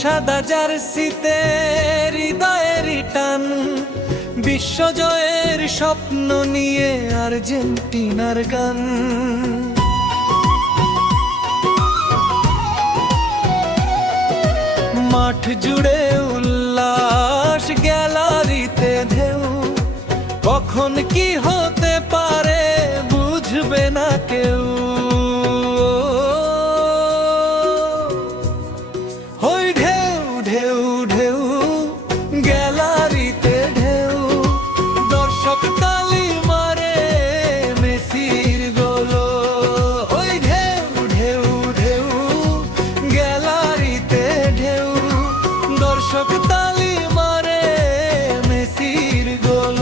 সাদা জার্সিতে হৃদয়ের টান, বিশ্বজয়ের স্বপ্ন নিয়ে আর্জেন্টিনার গান। মাঠ জুড়ে উল্লাস, গ্যালারিতে ঢেউ, কখন কি হতে পারে বুঝবে না কেউ। ওই ঢেউ ঢেউ ঢেউ, গ্যালারিতে ঢেউ, দর্শক তালি মারে মেসির গোল। ওই ঢেউ ঢেউ ঢেউ, গ্যালারিতে ঢেউ, দর্শক তালি মারে মেসির গোল।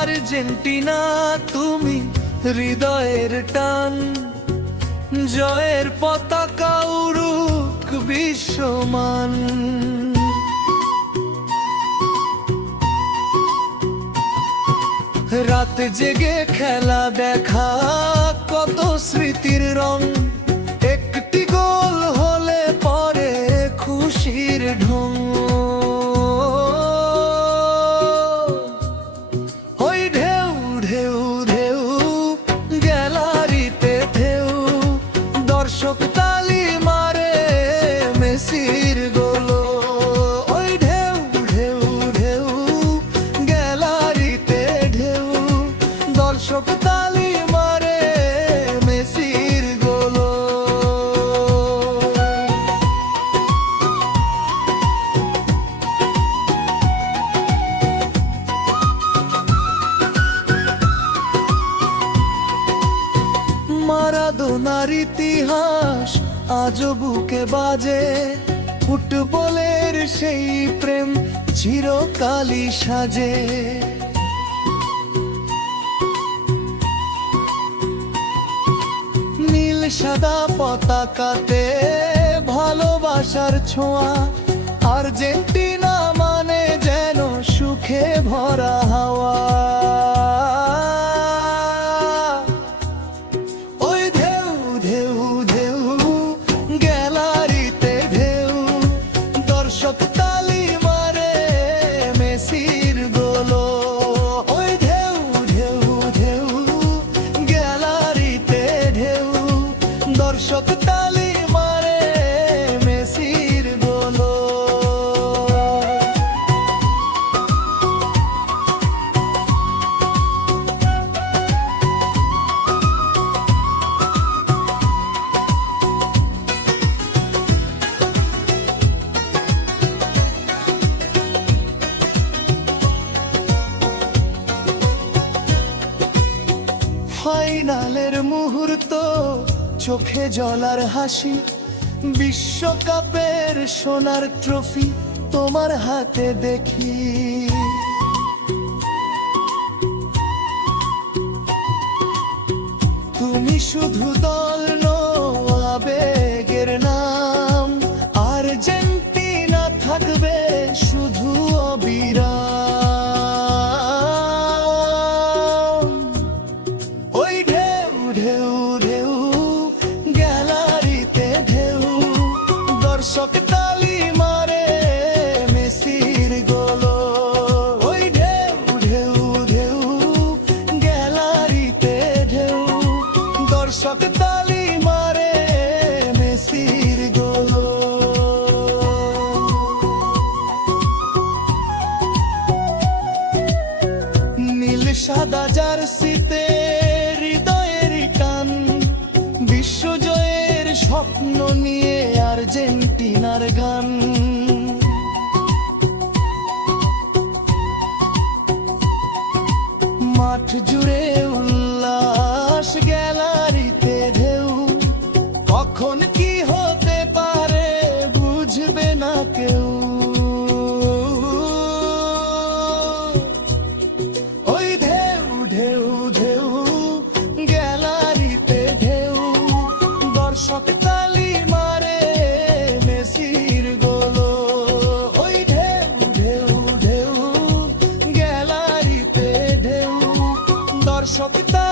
আর্জেন্টিনা তুমি হৃদয়ের টান, জয়ের পতাকা উড়ুক বিশ্বমান। রাত জেগে খেলা দেখা, কত স্মৃতির রং, একটি গোল হলে পরে খুশির ঢং। দর্শক তালি মারে মেসির গোল। ওই ঢেউ ঢেউ ঢেউ, গ্যালারিতে ঢেউ, দর্শক তালি মারে মেসির গোল। মারাদোনার ইতিহাস আজও বুকে বাজে, ফুটবলের সেই প্রেম চিরকালই সাজে। নীল সাদা পতাকাতে ভালোবাসার ছোঁয়া, আর্জেন্টিনা মানে যেন সুখে ভরা হাওয়া। দর্শক তালি মারে মেসির গোল। ওই ঢেউ ঢেউ ঢেউ, গ্যালারিতে ঢেউ, দর্শক তালি মারে মেসির গোল। ফাইনালের মুহূর্ত, চোখে জলার হাসি, বিশ্বকাপের সোনার ট্রফি তোমার হাতে দেখি। তুমি শুধু দল নও, আবেগের নাম, আর্জেন্টিনা থাকবে শুধু অবিরাম। ওই ঢেউ ঢেউ ঢেউ, গ্যালারিতে ঢেউ, দর্শক তালি মারে মেসির গোল। ওই ঢেউ ঢেউ ঢেউ, গ্যালারিতে ঢেউ, দর্শক তালি মারে মেসির গোল। নীল সাদা জার্সিতে হৃদয়ের টান, বিশ্বজয়ের স্বপ্ন নিয়ে আর্জেন্টিনার গান। মাঠ জুড়ে উল্লাস, গ্যালারিতে ঢেউ, কখন কি কৃষক